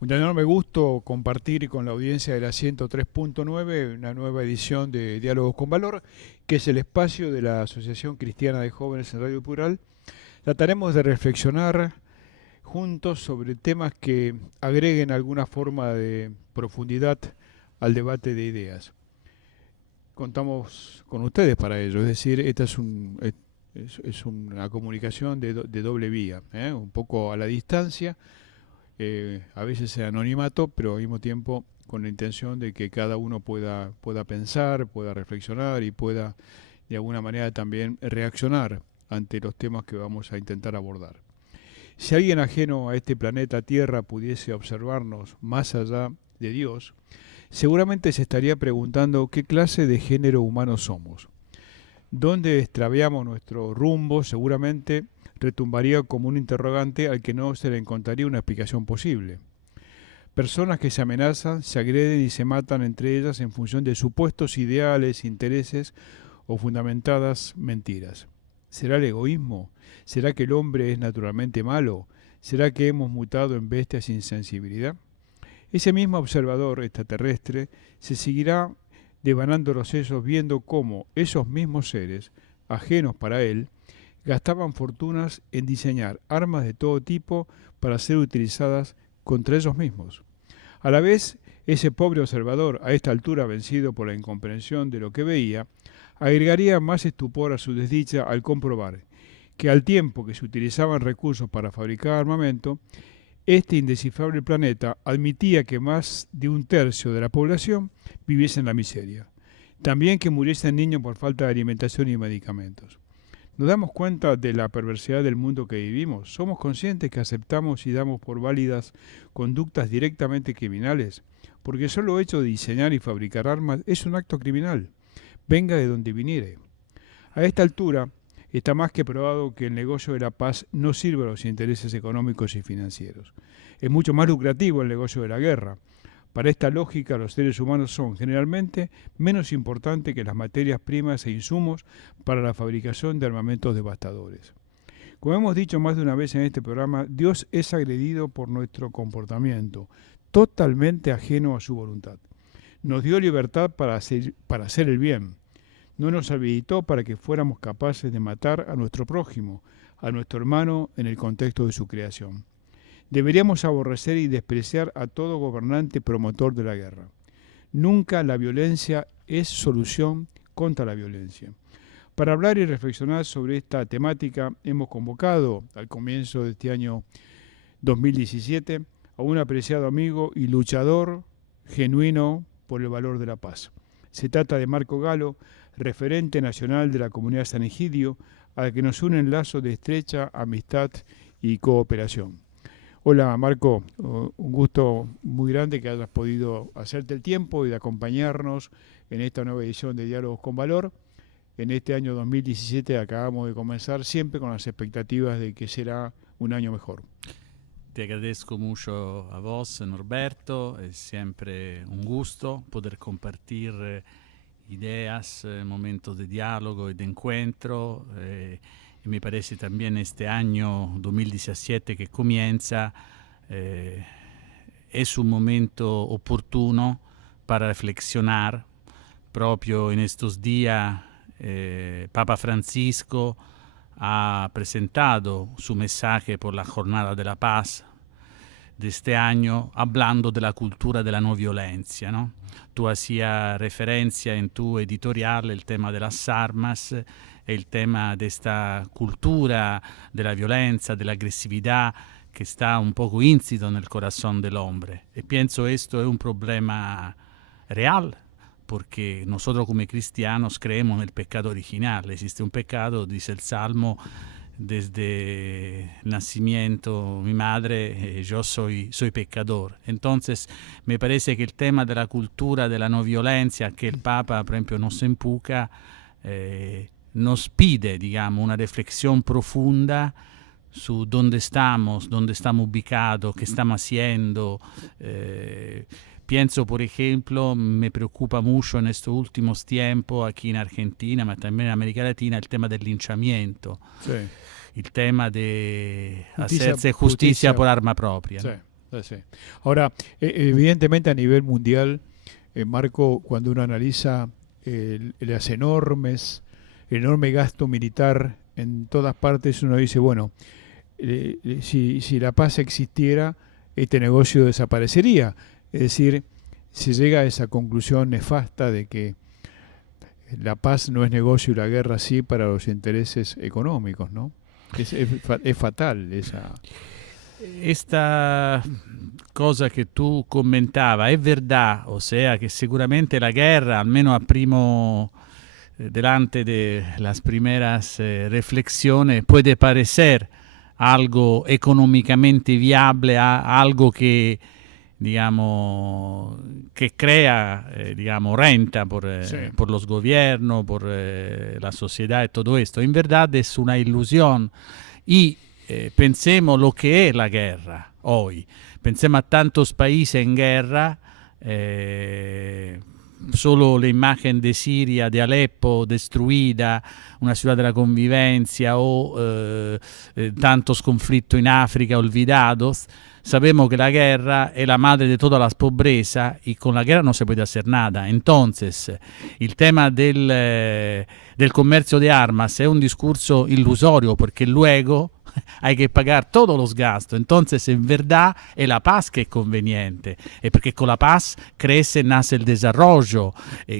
Un enorme gusto compartir con la audiencia de la 103.9 una nueva edición de Diálogos con Valor, que es el espacio de la Asociación Cristiana de Jóvenes en Radio Plural. Trataremos de reflexionar juntos sobre temas que agreguen alguna forma de profundidad al debate de ideas. Contamos con ustedes para ello, es decir, esta es una comunicación de doble vía, un poco a la distancia, a veces en anonimato, pero al mismo tiempo con la intención de que cada uno pueda pensar, pueda reflexionar y pueda de alguna manera también reaccionar ante los temas que vamos a intentar abordar. Si alguien ajeno a este planeta Tierra pudiese observarnos más allá de Dios, seguramente se estaría preguntando qué clase de género humano somos. ¿Dónde extraviamos nuestro rumbo? Seguramente retumbaría como un interrogante al que no se le encontraría una explicación posible. Personas que se amenazan, se agreden y se matan entre ellas en función de supuestos ideales, intereses o fundamentadas mentiras. ¿Será el egoísmo? ¿Será que el hombre es naturalmente malo? ¿Será que hemos mutado en bestias sin sensibilidad? Ese mismo observador extraterrestre se seguirá devanando los sesos viendo cómo esos mismos seres, ajenos para él, gastaban fortunas en diseñar armas de todo tipo para ser utilizadas contra ellos mismos. A la vez, ese pobre observador, a esta altura vencido por la incomprensión de lo que veía, agregaría más estupor a su desdicha al comprobar que al tiempo que se utilizaban recursos para fabricar armamento, este indescifrable planeta admitía que más de un tercio de la población viviese en la miseria. También que muriesen niños por falta de alimentación y medicamentos. ¿Nos damos cuenta de la perversidad del mundo que vivimos? ¿Somos conscientes que aceptamos y damos por válidas conductas directamente criminales? Porque el solo hecho de diseñar y fabricar armas es un acto criminal, venga de donde viniere. A esta altura, está más que probado que el negocio de la paz no sirve a los intereses económicos y financieros. Es mucho más lucrativo el negocio de la guerra. Para esta lógica, los seres humanos son generalmente menos importantes que las materias primas e insumos para la fabricación de armamentos devastadores. Como hemos dicho más de una vez en este programa, Dios es agredido por nuestro comportamiento, totalmente ajeno a su voluntad. Nos dio libertad para hacer el bien. No nos habilitó para que fuéramos capaces de matar a nuestro prójimo, a nuestro hermano en el contexto de su creación. Deberíamos aborrecer y despreciar a todo gobernante promotor de la guerra. Nunca la violencia es solución contra la violencia. Para hablar y reflexionar sobre esta temática, hemos convocado al comienzo de este año 2017 a un apreciado amigo y luchador genuino por el valor de la paz. Se trata de Marco Galo, referente nacional de la comunidad San Egidio, al que nos unen lazos de estrecha amistad y cooperación. Hola Marco, un gusto muy grande que hayas podido hacerte el tiempo y de acompañarnos en esta nueva edición de Diálogos con Valor. En este año 2017 acabamos de comenzar siempre con las expectativas de que será un año mejor. Te agradezco mucho a vos, Norberto. Es siempre un gusto poder compartir ideas, momentos de diálogo y de encuentro. Y me parece también este año 2017 que comienza es un momento oportuno para reflexionar. Propio en estos días Papa Francisco ha presentado su mensaje por la Jornada de la Paz de este año, hablando de la cultura de la no violencia, ¿no? Tú hacías referencia en tu editorial el tema de las armas, el tema de esta cultura de la violencia, de la agresividad que está un poco ínsito en el corazón del hombre. Y pienso esto es un problema real, porque nosotros como cristianos creemos en el pecado original. Existe un pecado, dice el Salmo, desde el nacimiento mi madre, yo soy pecador. Entonces me parece que el tema de la cultura de la no violencia que el Papa, por ejemplo, nos empuja, nos pide, digamos, una reflexión profunda su dónde estamos ubicados, qué estamos haciendo. Pienso, por ejemplo, me preocupa mucho en estos últimos tiempos, aquí en Argentina, pero también en América Latina, el tema del linchamiento. Sí. El tema de hacerse justicia por arma propia. Sí. ¿No? Sí. Ahora, evidentemente a nivel mundial, Marco, cuando uno analiza el enorme gasto militar en todas partes, uno dice, bueno, si la paz existiera, este negocio desaparecería. Es decir, se llega a esa conclusión nefasta de que la paz no es negocio y la guerra sí para los intereses económicos, ¿no? Es fatal esa... Esta cosa que tú comentabas es verdad, o sea que seguramente la guerra, almeno a primo, delante de las primeras reflexiones, puede parecer algo económicamente viable, algo que digamos que crea digamos renta Sí. por los gobiernos, por la sociedad y todo esto. En verdad es una ilusión y pensemos lo que es la guerra hoy. Pensemos a tantos países en guerra, solo la imagen de Siria, de Aleppo destruida, una ciudad de la convivencia o tantos conflictos en África olvidados. Sabemos que la guerra es la madre de todas las pobrezas y con la guerra no se puede hacer nada. Entonces, el tema del comercio de armas es un discurso ilusorio porque luego hay que pagar todos los gastos. Entonces, en verdad, es la paz que es conveniente, porque con la paz crece, nace el desarrollo,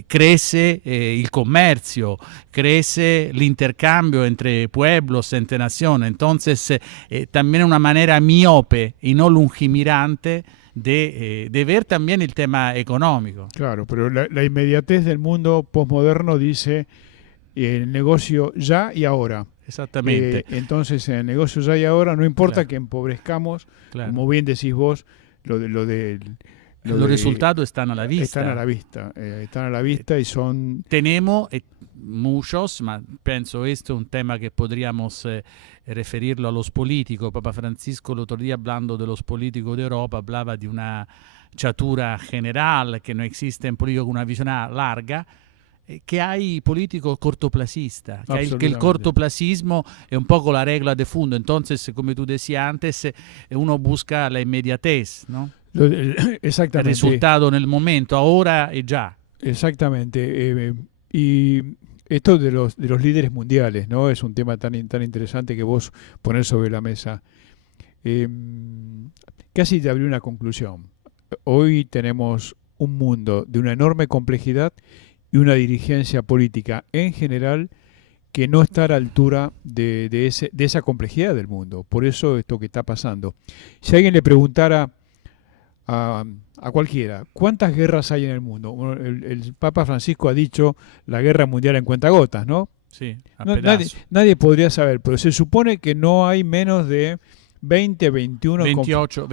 crece el comercio, crece el intercambio entre pueblos, entre naciones. Entonces, también una manera miope y no lungimirante de ver también el tema económico. Claro, pero la inmediatez del mundo posmoderno dice el negocio ya y ahora. Exactamente. Entonces, en el negocio ya y ahora, no importa Claro. que empobrezcamos, Claro. como bien decís vos, Los resultados están a la vista. Están a la vista y son... Tenemos muchos, ma penso esto es un tema que podríamos referirlo a los políticos. Papa Francisco el otro día, hablando de los políticos de Europa, hablaba de una chatura general, que no existe en político con una visión larga, que hay políticos cortoplacistas, que el cortoplacismo es un poco la regla de fondo. Entonces, como tú decías antes, uno busca la inmediatez, ¿no? Exactamente. El resultado en el momento, ahora y ya. Exactamente. Y esto de los líderes mundiales, ¿no? Es un tema tan interesante que vos ponés sobre la mesa. Casi te abrí una conclusión. Hoy tenemos un mundo de una enorme complejidad y una dirigencia política en general que no está a la altura de esa complejidad del mundo. Por eso esto que está pasando. Si alguien le preguntara a cualquiera, ¿cuántas guerras hay en el mundo? Bueno, el Papa Francisco ha dicho la guerra mundial en cuentagotas, ¿no? Sí, nadie podría saber, pero se supone que no hay menos de 28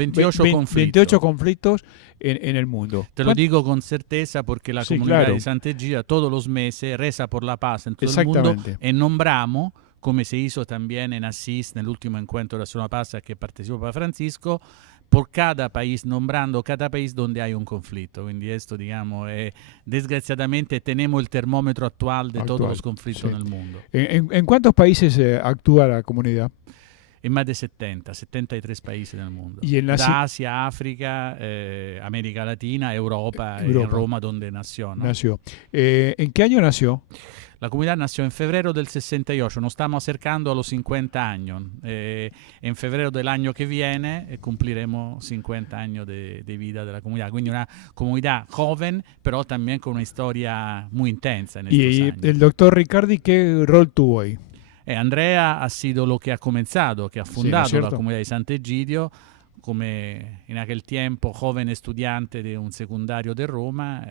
conflictos en el mundo. Te lo digo con certeza porque la comunidad de Sant'Egidio todos los meses reza por la paz en todo el mundo y nombramos, como se hizo también en Asís, en el último encuentro de la Sola Paz que participó Papa Francisco, por cada país, nombrando cada país donde hay un conflicto. Quindi esto, digamos, desgraciadamente tenemos el termómetro actual de todos los conflictos en el mundo. ¿En cuántos países actúa la comunidad? En más de 73 países del mundo. Y en Asia, África, América Latina, Europa, y en Roma donde nació, ¿no? Nació. ¿En qué año nació? La comunidad nació en febrero del 68, nos estamos acercando a los 50 años. En febrero del año que viene cumpliremos 50 años de vida de la comunidad. Quindi una comunidad joven, pero también con una historia muy intensa en estos años. ¿Y el doctor Riccardi qué rol tuvo ahí? Andrea ha sido lo que ha comenzado, que ha fundado la comunidad de Sant'Egidio, come en aquel tiempo joven estudiante de un secundario de Roma.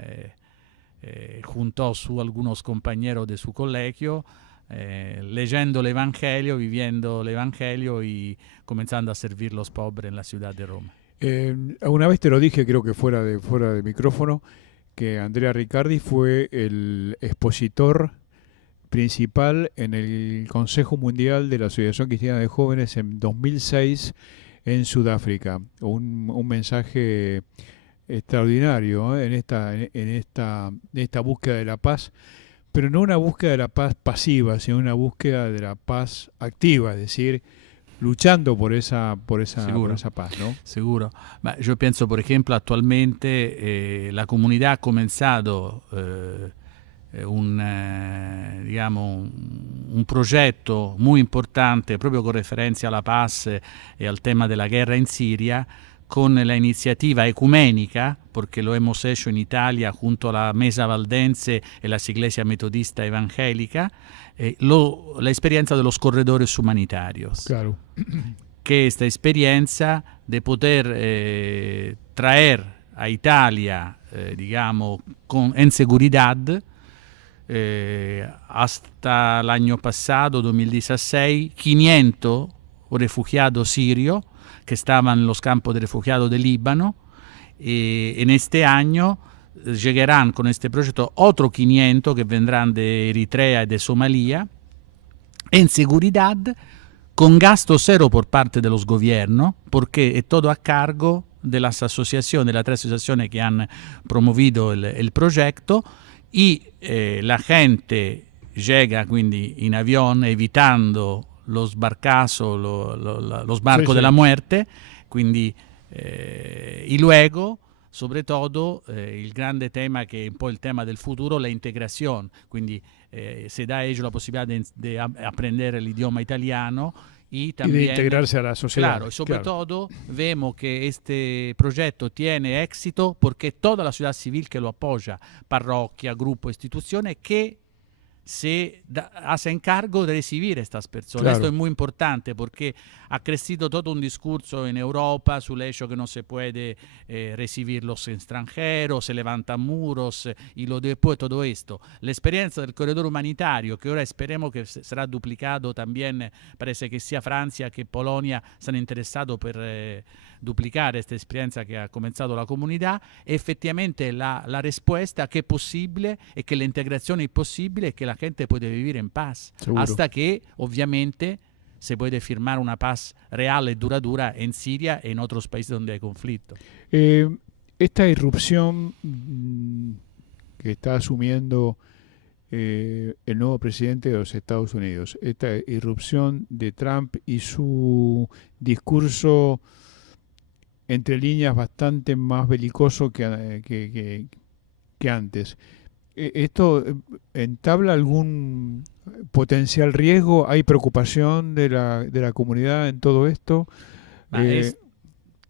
Juntó a algunos compañeros de su colegio, leyendo el Evangelio, viviendo el Evangelio y comenzando a servir a los pobres en la ciudad de Roma. Una vez te lo dije, creo que fuera de micrófono, que Andrea Riccardi fue el expositor principal en el Consejo Mundial de la Asociación Cristiana de Jóvenes en 2006 en Sudáfrica. Un mensaje extraordinario, ¿eh? en esta búsqueda de la paz, pero no una búsqueda de la paz pasiva, sino una búsqueda de la paz activa, es decir, luchando por esa paz, ¿no? Seguro. Ma yo pienso, por ejemplo, actualmente la comunidad ha comenzado digamos, un progetto muy importante proprio con referencia alla paz e al tema della guerra in Siria, con la iniziativa ecumenica, porque lo hemos hecho en Italia junto a la Mesa Valdense e la Iglesia Metodista Evangélica, la experiencia de los corredores humanitarios. Claro. Que esta experiencia de poder traer a Italia, digamos, en seguridad, hasta el año pasado, 2016, 500 refugiados sirios que estaban en los campos de refugiados de Líbano. En este año llegarán con este proyecto otros 500 que vendrán de Eritrea y de Somalia en seguridad, con gasto cero por parte de los gobiernos, porque es todo a cargo de las asociaciones, de las 3 asociaciones que han promovido el proyecto, y la gente llega quindi in avión evitando los barcazos, los barcos de la muerte, quindi y luego, sobre todo, il grande tema che è un po' il tema del futuro, la integración, quindi se da a ellos la posibilidad de aprender el idioma italiano y también de integrarse a la sociedad. Claro, y sobre todo vemos que este proyecto tiene éxito porque toda la sociedad civil que lo apoya, parroquia, grupo, instituciones, que se hacen cargo de recibir a estas personas. Claro. Esto es muy importante porque ha crecido todo un discurso en Europa sul hecho que no se puede recibir los extranjeros, se levantan muros y lo después todo esto. La experiencia del corredor humanitario, que ahora esperemos que será duplicado también, parece que sia Francia que Polonia se han interesado per duplicare esta experiencia que ha comenzado la comunidad, effettivamente la respuesta que es posible y que la integración es posible y que la gente puede vivir en paz. Seguro. Hasta que, obviamente, se puede firmar una paz real y duradera en Siria y en otros países donde hay conflicto. Esta irrupción que está asumiendo el nuevo presidente de los Estados Unidos, esta irrupción de Trump y su discurso entre líneas bastante más belicoso que antes. ¿Esto entabla algún potencial riesgo? ¿Hay preocupación de la comunidad en todo esto? Es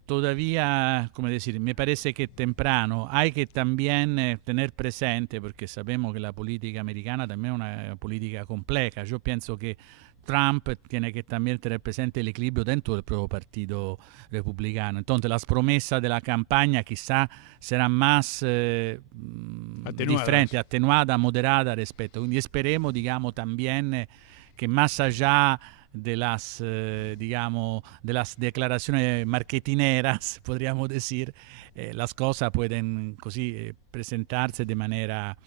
todavía, como decir, me parece que temprano. Hay que también tener presente, porque sabemos que la política americana también es una política compleja. Yo pienso que Trump tiene que también tener presente el equilibrio dentro del propio partido republicano. Entonces, las promesas de la campaña quizá serán más diferentes, atenuadas, moderadas respecto. Y esperemos, digamos, también que más allá de las, digamos, de las declaraciones marketineras, podríamos decir, las cosas pueden così presentarse de manera...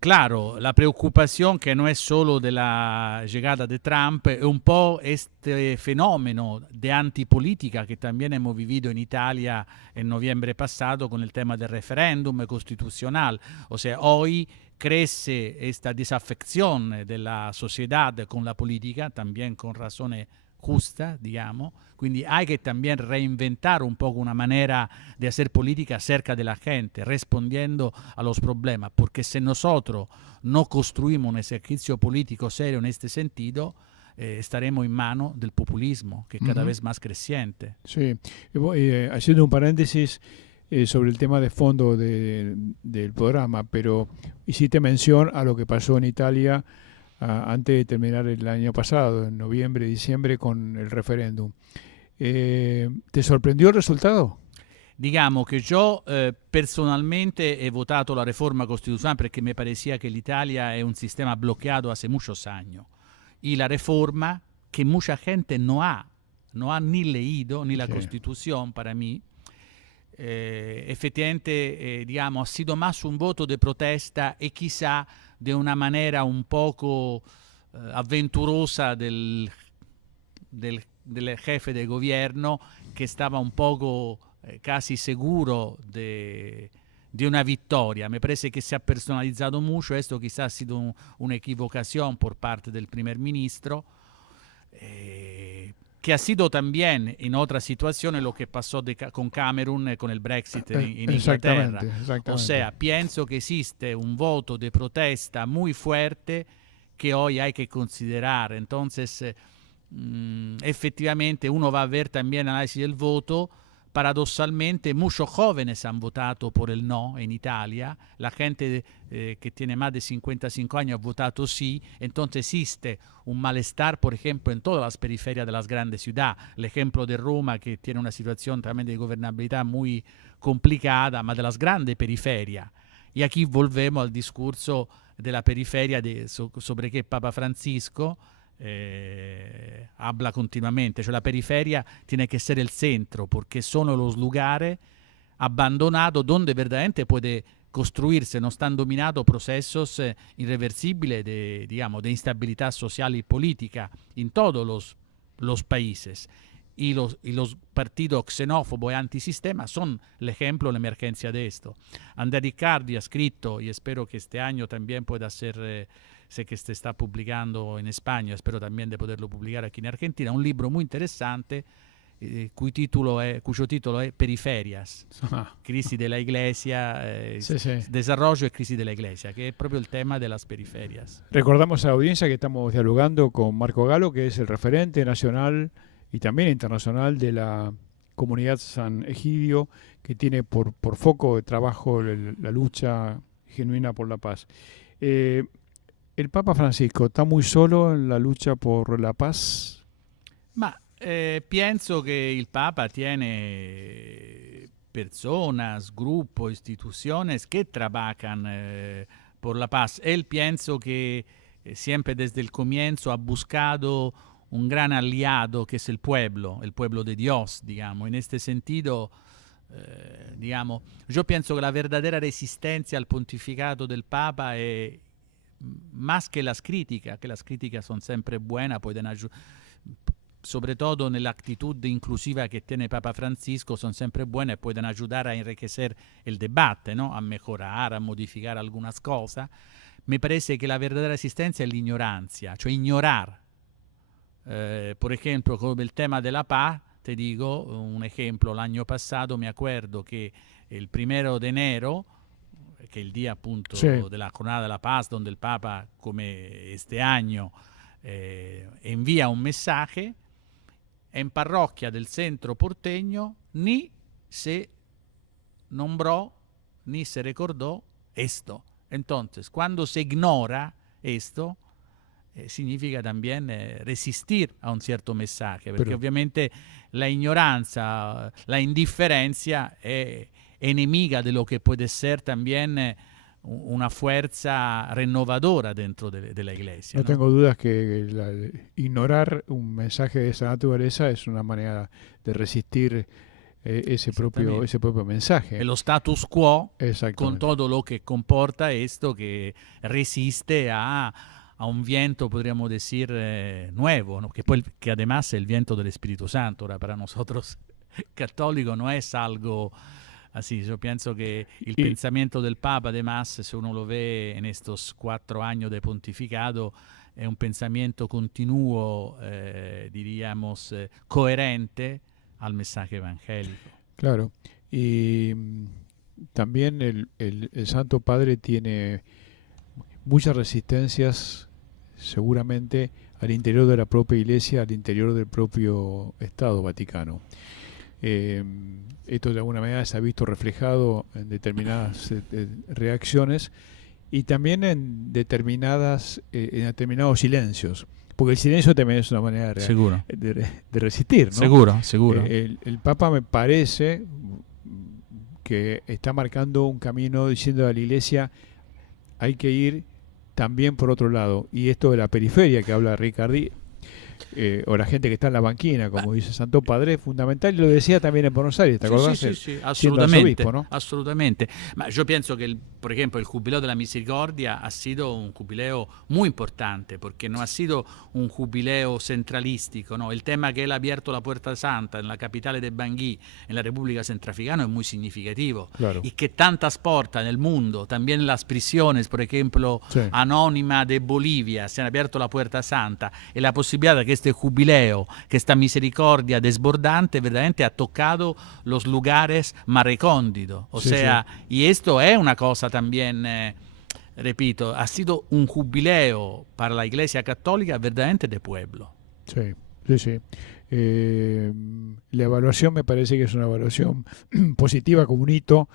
Claro, la preocupación que no es solo de la llegada de Trump, es un po' este fenómeno de antipolítica que también hemos vivido en Italia en noviembre pasado con el tema del referéndum constitucional. O sea, hoy crece esta desafección de la sociedad con la política, también con razones justas, digamos. Quindi hay que también reinventar un poco una manera de hacer política cerca de la gente, respondiendo a los problemas, porque si nosotros no construimos un ejercicio político serio en este sentido, estaremos en manos del populismo, que es cada vez más creciente. Sí, haciendo un paréntesis sobre el tema de fondo del programa, pero hiciste mención a lo que pasó en Italia antes de terminar el año pasado, en noviembre, diciembre, con el referéndum. ¿Te sorprendió el resultado? Digamos che io personalmente he votato la reforma costituzionale perché mi parecía que l'Italia è un sistema bloqueado hace muchos años. Y la reforma que mucha gente no ha ni leído, ni la Constitución para mí, effettivamente, digamos, ha sido más un voto de protesta y quizá de una manera un poco aventurosa del jefe del gobierno, que estaba un poco casi seguro de una victoria. Me parece que se ha personalizado mucho. Esto quizás ha sido una equivocación por parte del primer ministro. que ha sido también en otra situación lo que pasó con Camerún con el Brexit en Inglaterra. Exactamente. O sea, pienso que existe un voto de protesta muy fuerte que hoy hay que considerar. Entonces, efectivamente, uno va a ver también el análisis del voto. Paradossalmente, muchos jóvenes han votado por el no en Italia. La gente que tiene más de 55 años ha votado sí. Entonces existe un malestar, por ejemplo, en todas las periferias de las grandes ciudades. El ejemplo de Roma, que tiene una situación también de gobernabilidad muy complicada, pero de las grandes periferias. Y aquí volvemos al discurso de la periferia sobre que Papa Francisco habla continuamente, cioè la periferia tiene que ser el centro porque son los lugares abandonados donde verdaderamente puede construirse, no están dominados procesos irreversibles de instabilidad social y política en todos los países. Y los partidos xenófobos y antisistema son el ejemplo, la emergencia de esto. Andrea Riccardi ha escrito, y espero que este año también pueda ser... sé que se está publicando en España, espero también de poderlo publicar aquí en Argentina, un libro muy interesante cuyo título es Periferias, Crisis de la Iglesia, Desarrollo y Crisis de la Iglesia, que es proprio el tema de las periferias. Recordamos a la audiencia que estamos dialogando con Marco Galo, que es el referente nacional y también internacional de la comunidad San Egidio, que tiene por foco de trabajo la lucha genuina por la paz. ¿El Papa Francisco está muy solo en la lucha por la paz? Ma pienso che il Papa tiene personas, grupos, instituciones que trabajan por la paz. Él pienso que siempre desde el comienzo ha buscado un gran aliado que es el pueblo de Dios, digamos. En este sentido, digamos, yo pienso que la verdadera resistencia al pontificado del Papa è más que las críticas son siempre buenas, pueden ayudar, sobre todo en la actitud inclusiva que tiene Papa Francisco, son siempre buenas y pueden ayudar a enriquecer el debate, ¿no? A mejorar, a modificar algunas cosas. Me parece que la verdadera resistencia es la ignorancia, cioè ignorar. Por ejemplo, come el tema de la paz, te digo un ejemplo, el año pasado me acuerdo que el 1 de enero, que es el día appunto de la Jornada de la Paz, donde el Papa, come este año, envía un mensaje, en parroquia del centro porteño ni se nombró, ni se recordó esto. Entonces, cuando se ignora esto, significa también resistir a un cierto mensaje, porque ovviamente la ignorancia, la indiferencia è enemiga de lo que puede ser también una fuerza renovadora dentro de la iglesia. No tengo dudas que ignorar un mensaje de esa naturaleza es una manera de resistir ese propio mensaje. Lo status quo, con todo lo que comporta esto, que resiste a un viento, podríamos decir, nuevo, ¿no? que además es el viento del Espíritu Santo. Ahora, para nosotros católicos no es algo así. Yo pienso que el pensamiento del Papa, además, si uno lo ve en estos 4 años de pontificado, es un pensamiento continuo, diríamos, coherente al mensaje evangélico. Claro, y también el Santo Padre tiene muchas resistencias, seguramente, al interior de la propia Iglesia, al interior del propio Estado Vaticano. Esto de alguna manera se ha visto reflejado en determinadas reacciones y también en determinados silencios, porque el silencio también es una manera de resistir, ¿no? Seguro. El Papa me parece que está marcando un camino diciendo a la Iglesia hay que ir también por otro lado, y esto de la periferia que habla Riccardi, o la gente que está en la banquina, como dice Santo Padre, es fundamental, y lo decía también en Buenos Aires, ¿te acordás? Sí, assolutamente, arzobispo, ¿no? Assolutamente. Ma yo pienso que, por ejemplo, el Jubileo de la Misericordia ha sido un jubileo muy importante, porque no ha sido un jubileo centralístico, ¿no? El tema que él ha abierto la Puerta Santa en la capitale de Bangui, en la República Centroafricana, es muy significativo. Claro. Y que tantas puertas en el mundo, también las prisiones, por ejemplo, anónima de Bolivia, se han abierto la Puerta Santa, y la posibilidad de que este jubileo, que esta misericordia desbordante verdaderamente ha tocado los lugares más recónditos. O Sí, sea, y esto es una cosa también, repito, ha sido un jubileo para la Iglesia Católica verdaderamente de pueblo. sí, sí, sí. La evaluación me parece que es una evaluación positiva como un hito,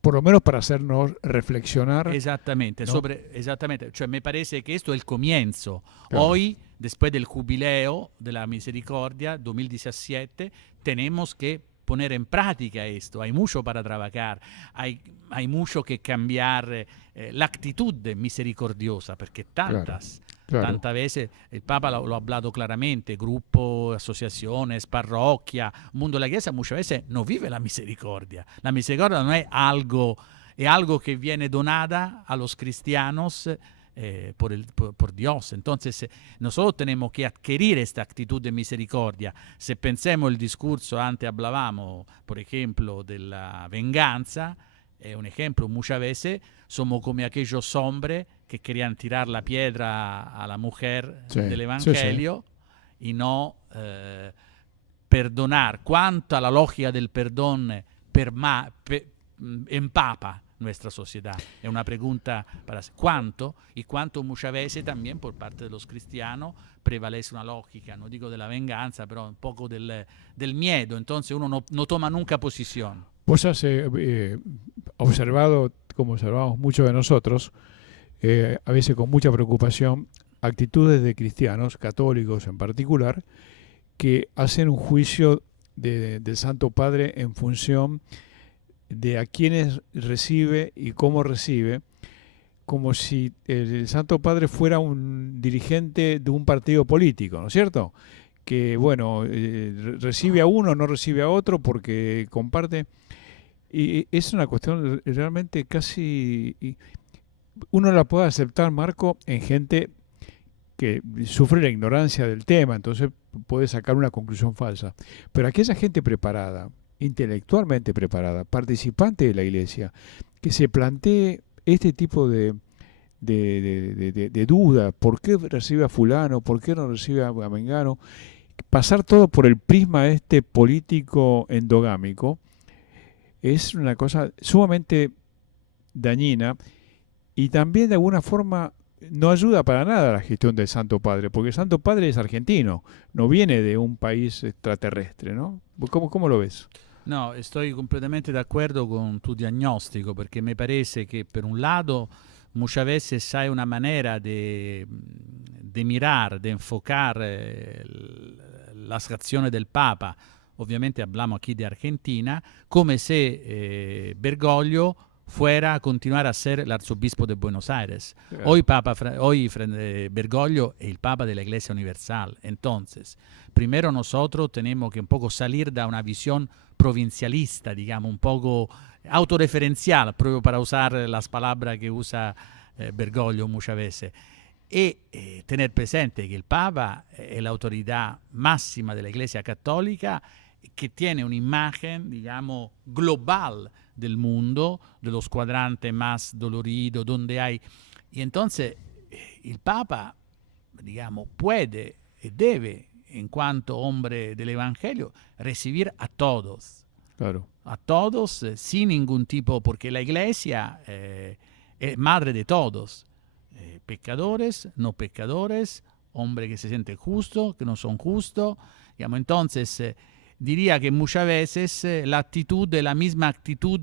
por lo menos para hacernos reflexionar, Esattamente, ¿no? esattamente, cioè mi parece che questo è il comienzo. Claro, Hoy, después del jubileo de la misericordia 2017, tenemos que poner en práctica esto. Hay mucho para trabajar, hay mucho que cambiar la actitud misericordiosa, perché claro, claro. tantas veces el Papa lo ha hablado claramente, gruppo, asociaciones, parroquia, mundo de la Iglesia muchas veces no vive la misericordia. La misericordia no es algo, es algo que viene donada a los cristianos por Dios. Entonces, nosotros tenemos que adquirir esta actitud de misericordia. Se pensemos el discurso, antes hablábamos, por ejemplo, de la venganza, es un ejemplo, muchas veces somos como aquellos hombres que querían tirar la piedra a la mujer Sí, del sí, sí. Evangelio y no perdonar. Cuánta la lógica del perdón empapa nuestra sociedad. Es una pregunta para cuánto y cuánto muchas veces también por parte de los cristianos prevalece una lógica, no digo de la venganza, pero un poco del miedo. Entonces uno no toma nunca posición. Vos has observado, como observamos muchos de nosotros, a veces con mucha preocupación, actitudes de cristianos, católicos en particular, que hacen un juicio del Santo Padre en función de a quienes recibe y cómo recibe, como si el Santo Padre fuera un dirigente de un partido político, ¿no es cierto? Que, bueno, recibe a uno, no recibe a otro porque comparte. Y es una cuestión realmente casi... Uno la puede aceptar, Marco, en gente que sufre la ignorancia del tema, entonces puede sacar una conclusión falsa. Pero aquella gente preparada, intelectualmente preparada, participante de la iglesia, que se plantee este tipo de duda, ¿por qué recibe a fulano? ¿Por qué no recibe a mengano? Pasar todo por el prisma este político endogámico es una cosa sumamente dañina y también de alguna forma no ayuda para nada a la gestión del Santo Padre, porque el Santo Padre es argentino, no viene de un país extraterrestre, ¿no? ¿Cómo lo ves? No, estoy completamente d'accordo con tu diagnóstico, perché mi parece che per un lado muchas veces hay una manera de mirar, de enfocar las acciones del Papa. Ovviamente hablamos aquí de Argentina, come se Bergoglio fuera a continuar a ser el arzobispo de Buenos Aires. Hoy, Bergoglio es el Papa de la Iglesia Universal. Entonces, primero nosotros tenemos que un poco salir de una visión provincialista, digamos, un poco autoreferencial, proprio para usar las palabras que usa Bergoglio muchas veces. Y tener presente que el Papa es la autoridad máxima de la Iglesia Católica, que tiene una imagen, digamos, global del mundo, de los cuadrantes más doloridos, donde hay... Y entonces el Papa, digamos, puede y debe, en cuanto hombre del Evangelio, recibir a todos. Claro. A todos, sin ningún tipo, porque la Iglesia es madre de todos. Pecadores, no pecadores, hombres que se sienten justos, que no son justos. Digamos, entonces... diría que muchas veces la actitud es la misma actitud,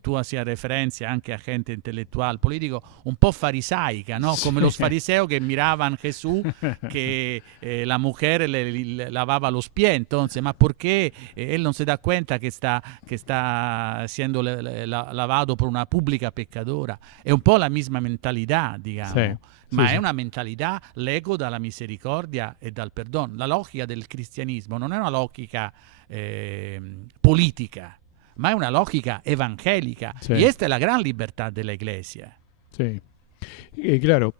tú hacías referencia anche a gente intelectual, político, un po' farisaica, ¿no? Come los fariseos que miraban a Jesús, que la mujer le lavaba los pies, entonces, ¿ma por qué él no se da cuenta que está siendo lavado por una pública peccadora? È un po' la misma mentalità, digamos. Sí. Ma sì, è sì. una mentalità lego dalla misericordia e dal perdono. La logica del cristianismo non è una logica politica, ma è una logica evangelica. Sí. Y esta es la gran libertad de la Iglesia. Sí. Claro,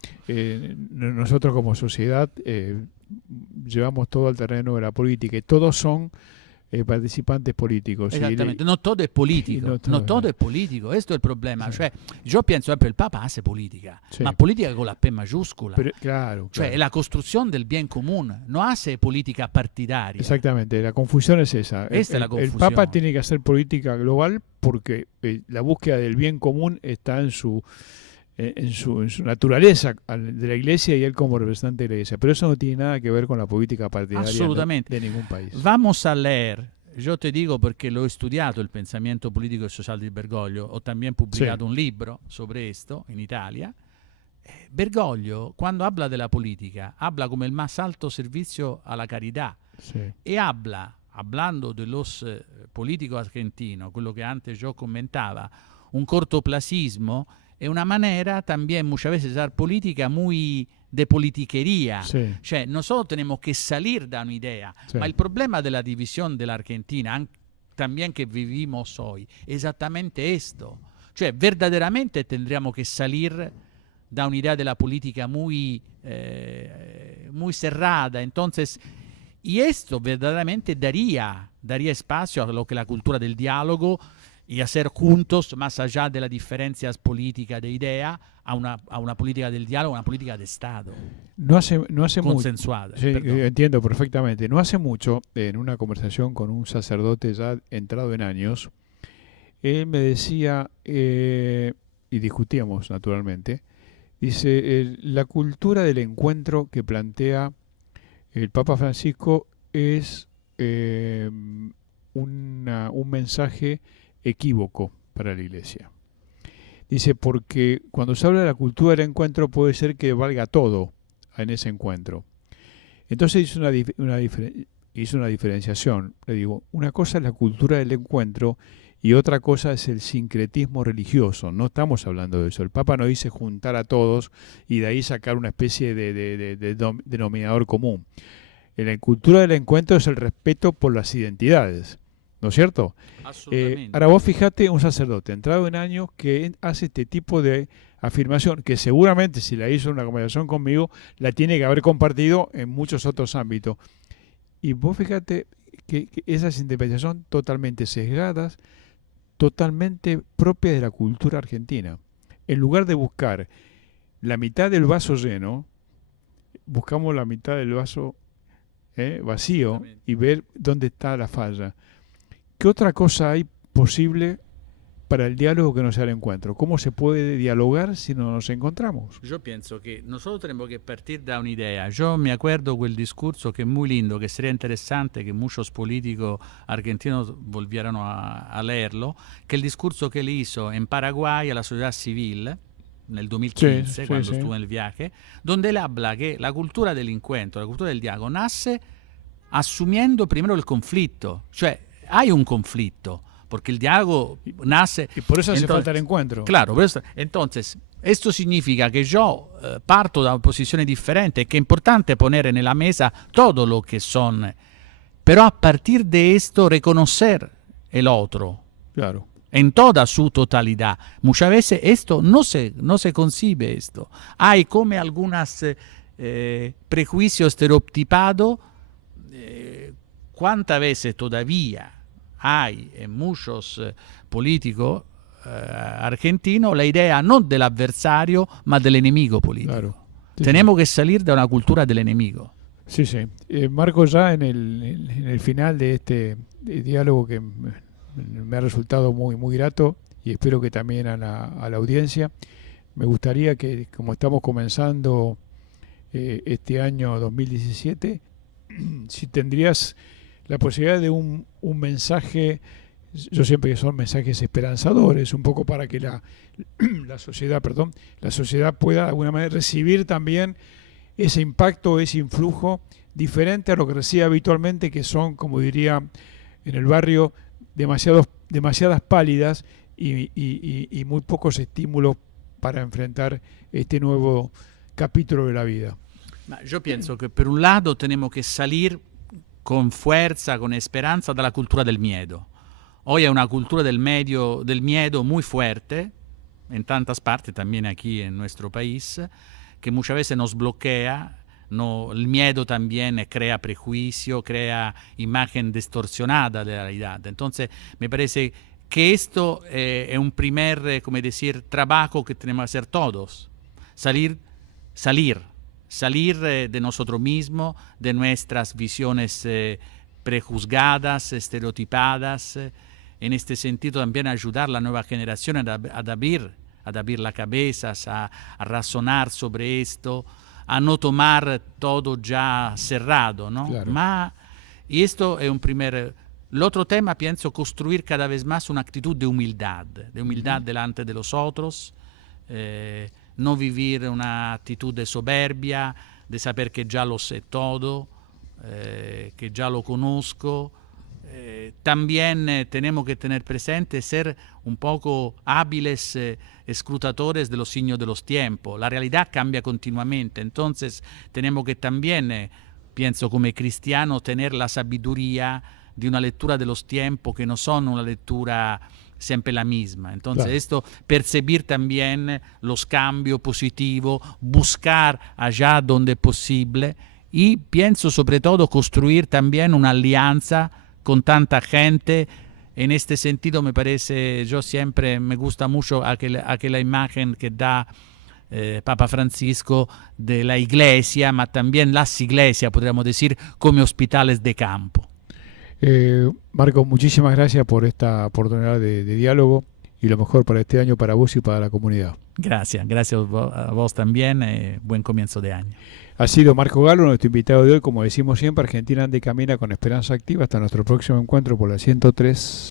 nosotros como sociedad llevamos todo al terreno de la política y todos son participantes políticos. Exactamente, no todo es político, no todo es político, esto es el problema. Cioè, yo pienso, el Papa hace política, ma política con la P mayúscula. Pero, claro. Cioè, la construcción del bien común, no hace política partidaria. Exactamente, la confusión es esa. Esta es la confusión. El Papa tiene que hacer política global porque la búsqueda del bien común está en su naturaleza de la Iglesia y él como representante de la Iglesia. Pero eso no tiene nada que ver con la política partidaria de ningún país. Vamos a leer, yo te digo porque lo he estudiado el pensamiento político y social de Bergoglio, ho también publicado un libro sobre esto en Italia. Bergoglio, cuando habla de la política, habla como el más alto servicio a la caridad y hablando de los políticos argentinos, quello que antes yo comentaba, un cortoplacismo, es una manera también muchas veces de hacer política muy de politiquería. Cioè, nosotros tenemos que salir de una idea. Ma el problema de la división de la Argentina, también que vivimos hoy, es exactamente esto. Cioè, verdaderamente tendríamos que salir de una idea de la política muy cerrada. Entonces, y esto verdaderamente daría espacio a lo que la cultura del diálogo y hacer juntos, más allá de las diferencias políticas de idea, a una política del diálogo, una política de Estado. No hace consensuada. Sí, entiendo perfectamente. No hace mucho, en una conversación con un sacerdote ya entrado en años, él me decía, y discutíamos naturalmente, dice, la cultura del encuentro que plantea el Papa Francisco es un mensaje equívoco para la Iglesia. Dice, porque cuando se habla de la cultura del encuentro puede ser que valga todo en ese encuentro. Entonces hizo una diferenciación. Le digo, una cosa es la cultura del encuentro y otra cosa es el sincretismo religioso. No estamos hablando de eso. El Papa no dice juntar a todos y de ahí sacar una especie de denominador común. La cultura del encuentro es el respeto por las identidades. ¿No es cierto? Ahora vos fijate un sacerdote entrado en años que hace este tipo de afirmación, que seguramente si la hizo en una conversación conmigo, la tiene que haber compartido en muchos otros ámbitos. Y vos fíjate que esas interpretaciones son totalmente sesgadas, totalmente propias de la cultura argentina. En lugar de buscar la mitad del vaso lleno, buscamos la mitad del vaso vacío y ver dónde está la falla. ¿Qué otra cosa hay posible para el diálogo que no sea el encuentro? ¿Cómo se puede dialogar si no nos encontramos? Yo pienso que nosotros tenemos que partir de una idea. Yo me acuerdo quel discurso que es muy lindo, que sería interesante que muchos políticos argentinos volvieran a leerlo, que el discurso que él hizo en Paraguay a la sociedad civil, en el 2015, cuando estuvo en el viaje, donde él habla que la cultura del encuentro, la cultura del diálogo, nace asumiendo primero el conflicto. Cioè, hay un conflicto, porque el diálogo nace... Y por eso hace falta el encuentro. Claro, entonces, esto significa que yo parto da una posizione differente, que es importante poner en la mesa todo lo que son, pero a partir de esto reconocer el otro. Claro. En toda su totalidad. Muchas veces esto no se concibe esto. Hay como algunos prejuicios estereotipados. ¿Cuántas veces todavía hay en muchos políticos argentinos la idea no del adversario, ma del enemigo político? Claro. Sí, Tenemos que salir de una cultura del enemigo. Sí, sí. Marco, ya en el final de este diálogo que me ha resultado muy, muy grato y espero que también a la audiencia, me gustaría que, como estamos comenzando este año 2017, si tendrías la posibilidad de un mensaje, yo siempre que son mensajes esperanzadores, un poco para que la sociedad pueda de alguna manera recibir también ese impacto, ese influjo diferente a lo que recibe habitualmente, que son, como diría en el barrio, demasiadas pálidas y muy pocos estímulos para enfrentar este nuevo capítulo de la vida. Yo pienso que por un lado tenemos que salir con fuerza, con esperanza de la cultura del miedo. Hoy hay una cultura del miedo muy fuerte, en tantas partes, también aquí en nuestro país, que muchas veces nos bloquea, No, el miedo también crea prejuicio, crea imagen distorsionada de la realidad. Entonces, me parece que esto es un primer, como decir, trabajo que tenemos que hacer todos. Salir de nosotros mismos, de nuestras visiones prejuzgadas, estereotipadas. En este sentido, también ayudar a la nueva generación a abrir la cabeza, a razonar sobre esto, a no tomar todo ya cerrado, ¿no? Claro. Y esto es un primer... El otro tema, pienso, construir cada vez más una actitud de humildad delante de los otros, no vivir una actitud de soberbia, de saber que ya lo sé todo, que ya lo conozco. También tenemos que tener presente ser un poco hábiles escrutadores de los signos de los tiempos. La realidad cambia continuamente, entonces tenemos que también, pienso como cristiano, tener la sabiduría de una lectura de los tiempos que no son una lectura siempre la misma. Entonces, Claro. esto, percibir también los cambios positivos, buscar allá donde es posible y pienso sobre todo construir también una alianza con tanta gente. En este sentido me parece, yo siempre me gusta mucho aquella imagen que da Papa Francisco de la iglesia, pero también las iglesias, podríamos decir, como hospitales de campo. Marco, muchísimas gracias por esta oportunidad de diálogo y lo mejor para este año, para vos y para la comunidad. Gracias a vos también, buen comienzo de año. Ha sido Marco Galo, nuestro invitado de hoy. Como decimos siempre, Argentina anda y camina con esperanza activa. Hasta nuestro próximo encuentro por la 103.